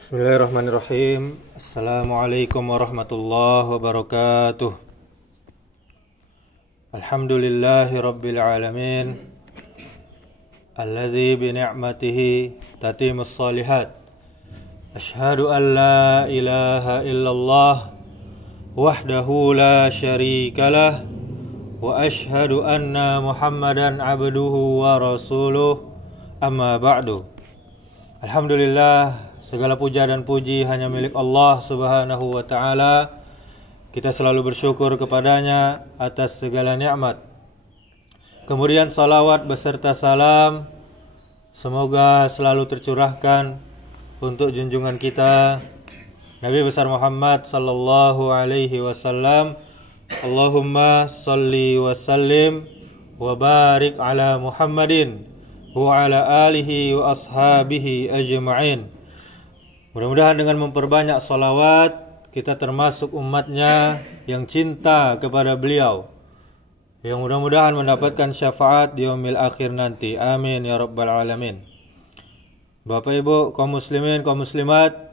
Bismillahirrahmanirrahim. Assalamualaikum warahmatullahi wabarakatuh. Alhamdulillahi rabbil alamin, alladzi bi ni'matihi tatimmus shalihat. Asyhadu an la ilaha illallah wahdahu la syarikalah wa asyhadu anna Muhammadan abduhu wa rasuluh. Amma ba'du. Alhamdulillah, segala puja dan puji hanya milik Allah Subhanahu wa ta'ala. Kita selalu bersyukur kepadanya atas segala nikmat. Kemudian salawat beserta salam semoga selalu tercurahkan untuk junjungan kita Nabi besar Muhammad sallallahu alaihi wasallam. Allahumma salli wa sallim wa barik ala Muhammadin wa ala alihi wa ashabihi ajma'in. Mudah-mudahan dengan memperbanyak salawat kita termasuk umatnya yang cinta kepada beliau, yang mudah-mudahan mendapatkan syafaat di yaumil akhir nanti. Amin ya rabbal alamin. Bapak Ibu, kaum muslimin, kaum muslimat,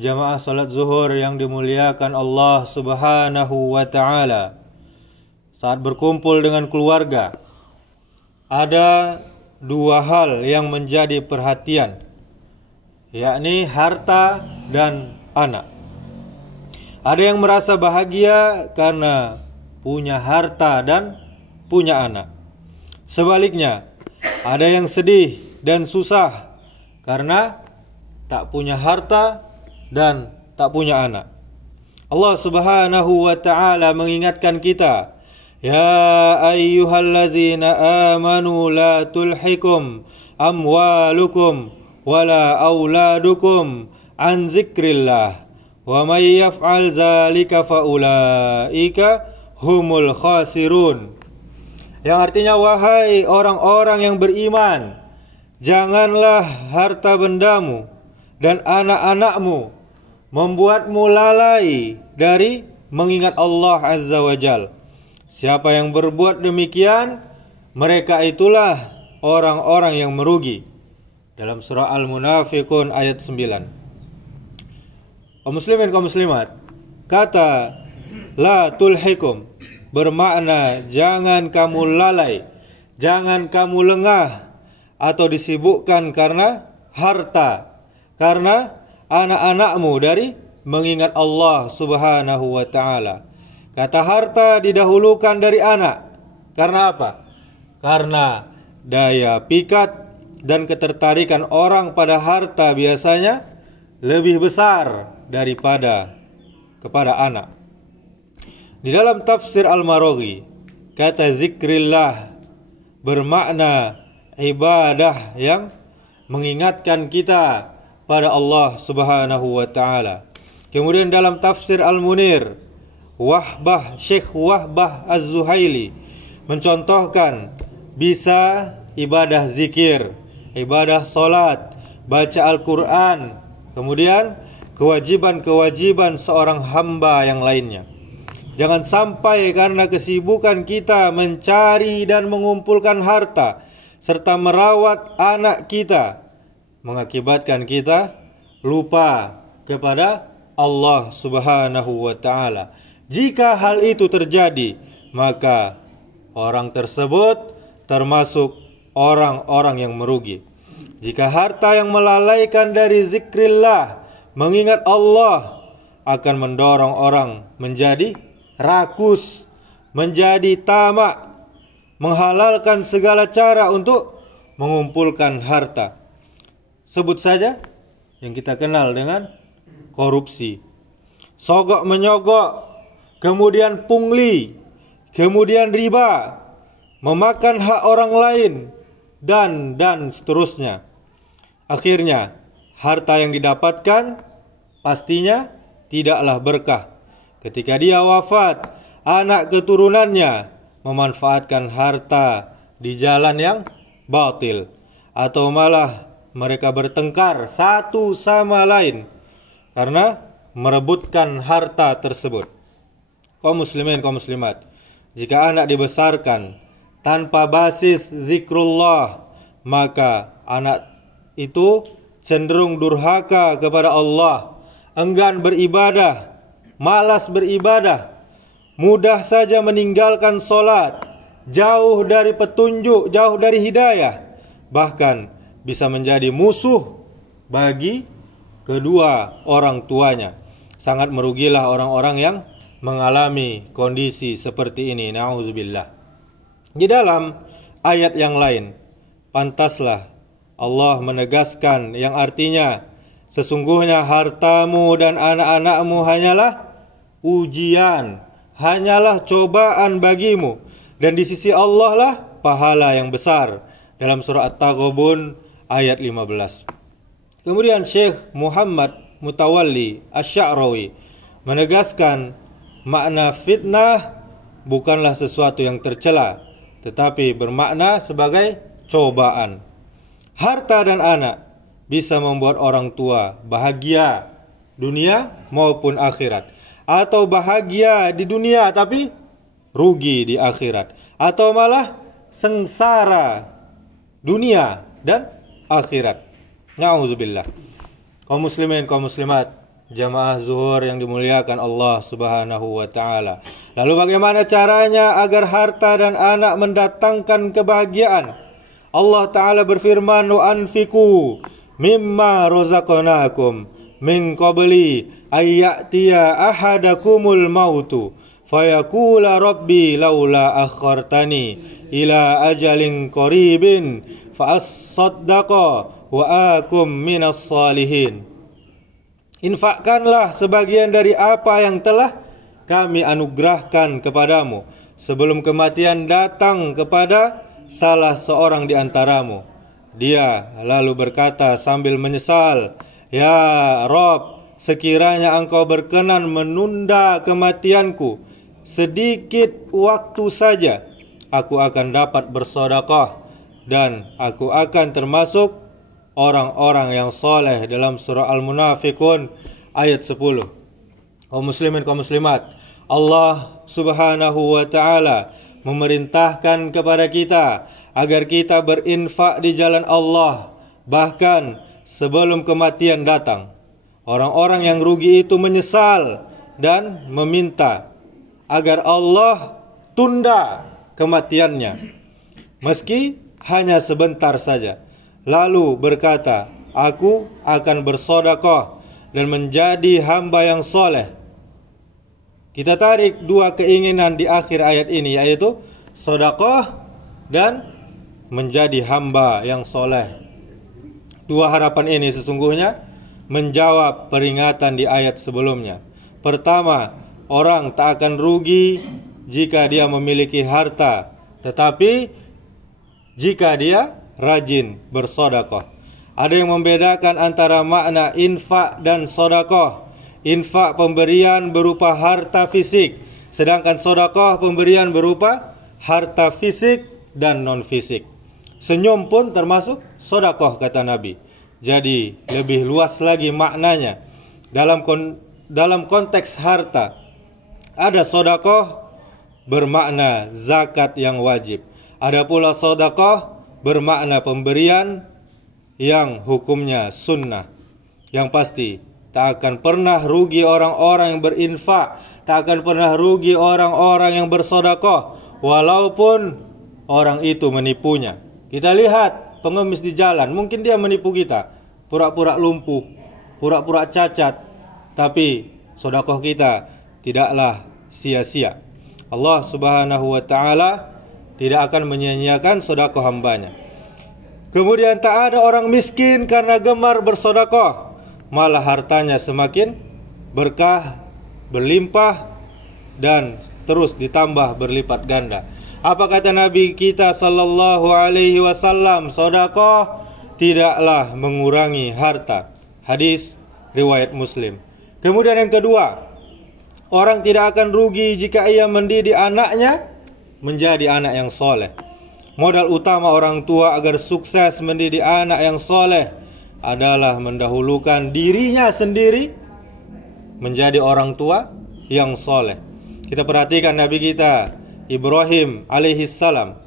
jamaah salat zuhur yang dimuliakan Allah Subhanahu wa ta'ala. Saat berkumpul dengan keluarga, ada dua hal yang menjadi perhatian, yakni harta dan anak. Ada yang merasa bahagia karena punya harta dan punya anak. Sebaliknya, ada yang sedih dan susah karena tak punya harta dan tak punya anak. Allah Subhanahu wa ta'ala mengingatkan kita, ya ayyuhallazina amanu la tulhikum amwalukum wala auladukum an zikrillah wa may yaf'al dzalika faulaika humul khasirun. Yang artinya, wahai orang-orang yang beriman, janganlah harta bendamu dan anak-anakmu membuatmu lalai dari mengingat Allah Azza wa Jal. Siapa yang berbuat demikian, mereka itulah orang-orang yang merugi. Dalam surah Al-Munafiqun ayat 9. Kaum muslimin, kaum muslimat, kata la tulhikum bermakna jangan kamu lalai, jangan kamu lengah atau disibukkan karena harta, karena anak-anakmu dari mengingat Allah Subhanahu wa ta'ala. Kata harta didahulukan dari anak. Karena apa? Karena daya pikat dan ketertarikan orang pada harta biasanya lebih besar daripada kepada anak. Di dalam tafsir Al-Maraghi, kata zikrillah bermakna ibadah yang mengingatkan kita pada Allah Subhanahu wa ta'ala. Kemudian dalam tafsir Al-Munir, Syekh Wahbah Az-Zuhaili mencontohkan bisa ibadah zikir, ibadah salat, baca Al-Quran, kemudian kewajiban-kewajiban seorang hamba yang lainnya. Jangan sampai karena kesibukan kita mencari dan mengumpulkan harta serta merawat anak kita mengakibatkan kita lupa kepada Allah Subhanahu wa ta'ala. Jika hal itu terjadi, maka orang tersebut termasuk orang-orang yang merugi. Jika harta yang melalaikan dari zikrillah, mengingat Allah, akan mendorong orang menjadi rakus, menjadi tamak, menghalalkan segala cara untuk mengumpulkan harta. Sebut saja yang kita kenal dengan korupsi, sogok menyogok, kemudian pungli, kemudian riba, memakan hak orang lain, dan seterusnya. Akhirnya harta yang didapatkan pastinya tidaklah berkah. Ketika dia wafat, anak keturunannya memanfaatkan harta di jalan yang batil, atau malah mereka bertengkar satu sama lain karena merebutkan harta tersebut. Kaum muslimin, kaum muslimat, jika anak dibesarkan tanpa basis zikrullah, maka anak itu cenderung durhaka kepada Allah, enggan beribadah, malas beribadah, mudah saja meninggalkan solat, jauh dari petunjuk, jauh dari hidayah, bahkan bisa menjadi musuh bagi kedua orang tuanya. Sangat merugilah orang-orang yang mengalami kondisi seperti ini. Na'udzubillah. Di dalam ayat yang lain, pantaslah Allah menegaskan yang artinya, sesungguhnya hartamu dan anak-anakmu hanyalah ujian, hanyalah cobaan bagimu, dan di sisi Allah lah pahala yang besar. Dalam surah At-Taghabun ayat 15. Kemudian Syekh Muhammad Mutawalli Asy-Sya'rawi menegaskan makna fitnah bukanlah sesuatu yang tercela, tetapi bermakna sebagai cobaan. Harta dan anak bisa membuat orang tua bahagia dunia maupun akhirat, atau bahagia di dunia tapi rugi di akhirat, atau malah sengsara dunia dan akhirat. Na'udzubillah. Kaum muslimin, kaum muslimat, jamaah zuhur yang dimuliakan Allah Subhanahu wa ta'ala. Lalu bagaimana caranya agar harta dan anak mendatangkan kebahagiaan? Allah Ta'ala berfirman, wa anfiqu mimma razaqnakum min qabli ayyatiya ahadakumul mautu fayaqula rabbi laula akhartani ila ajalin qaribin fa as-saddaqa wa akum minas salihin. Infakkanlah sebagian dari apa yang telah kami anugerahkan kepadamu sebelum kematian datang kepada salah seorang di antaramu. Dia lalu berkata sambil menyesal, ya Rabb, sekiranya engkau berkenan menunda kematianku sedikit waktu saja, aku akan dapat bersedekah dan aku akan termasuk orang-orang yang soleh. Dalam surah Al-Munafiqun ayat 10. Kaum muslimin, kaum muslimat, Allah Subhanahu wa ta'ala memerintahkan kepada kita agar kita berinfak di jalan Allah bahkan sebelum kematian datang. Orang-orang yang rugi itu menyesal dan meminta agar Allah tunda kematiannya meski hanya sebentar saja, lalu berkata, aku akan bersedekah dan menjadi hamba yang soleh. Kita tarik dua keinginan di akhir ayat ini, yaitu sedekah dan menjadi hamba yang soleh. Dua harapan ini sesungguhnya menjawab peringatan di ayat sebelumnya. Pertama, orang tak akan rugi jika dia memiliki harta, tetapi jika dia rajin bersedekah. Ada yang membedakan antara makna infak dan sedekah. Infak pemberian berupa harta fisik, sedangkan sedekah pemberian berupa harta fisik dan non fisik. Senyum pun termasuk sedekah kata Nabi. Jadi lebih luas lagi maknanya. Dalam konteks harta, ada sedekah bermakna zakat yang wajib. Ada pula sedekah bermakna pemberian yang hukumnya sunnah. Yang pasti tak akan pernah rugi orang-orang yang berinfak, tak akan pernah rugi orang-orang yang bersedekah, walaupun orang itu menipunya. Kita lihat pengemis di jalan, mungkin dia menipu kita, pura-pura lumpuh, pura-pura cacat, tapi sedekah kita tidaklah sia-sia. Allah Subhanahu wa ta'ala tidak akan menyia-nyiakan sedekah hambanya. Kemudian tak ada orang miskin karena gemar bersedekah, malah hartanya semakin berkah, berlimpah, dan terus ditambah berlipat ganda. Apa kata Nabi kita sallallahu alaihi wasallam? Sedekah tidaklah mengurangi harta. Hadis riwayat Muslim. Kemudian yang kedua, orang tidak akan rugi jika ia mendidik anaknya menjadi anak yang soleh. Modal utama orang tua agar sukses mendidik anak yang soleh adalah mendahulukan dirinya sendiri menjadi orang tua yang soleh. Kita perhatikan Nabi kita Ibrahim alaihissalam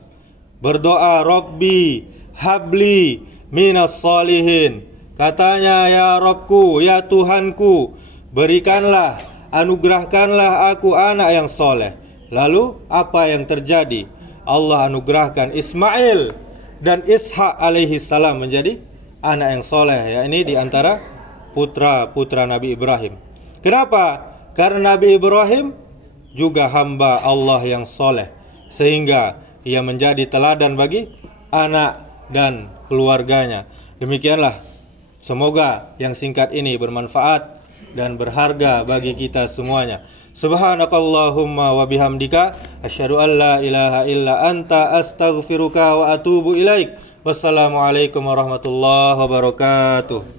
berdoa, Rabbi habli minas salihin. Katanya, ya Rabbku, ya Tuhanku, berikanlah, anugerahkanlah aku anak yang soleh. Lalu apa yang terjadi? Allah anugerahkan Ismail dan Ishak alaihi salam menjadi anak yang soleh. Ya, ini diantara putra-putra Nabi Ibrahim. Kenapa? Karena Nabi Ibrahim juga hamba Allah yang soleh, sehingga ia menjadi teladan bagi anak dan keluarganya. Demikianlah, semoga yang singkat ini bermanfaat dan berharga bagi kita semuanya. Subhanakallahumma wa bihamdika asyhadu an la ilaha illa anta astaghfiruka wa atubu ilaik. Wassalamualaikum warahmatullahi wabarakatuh.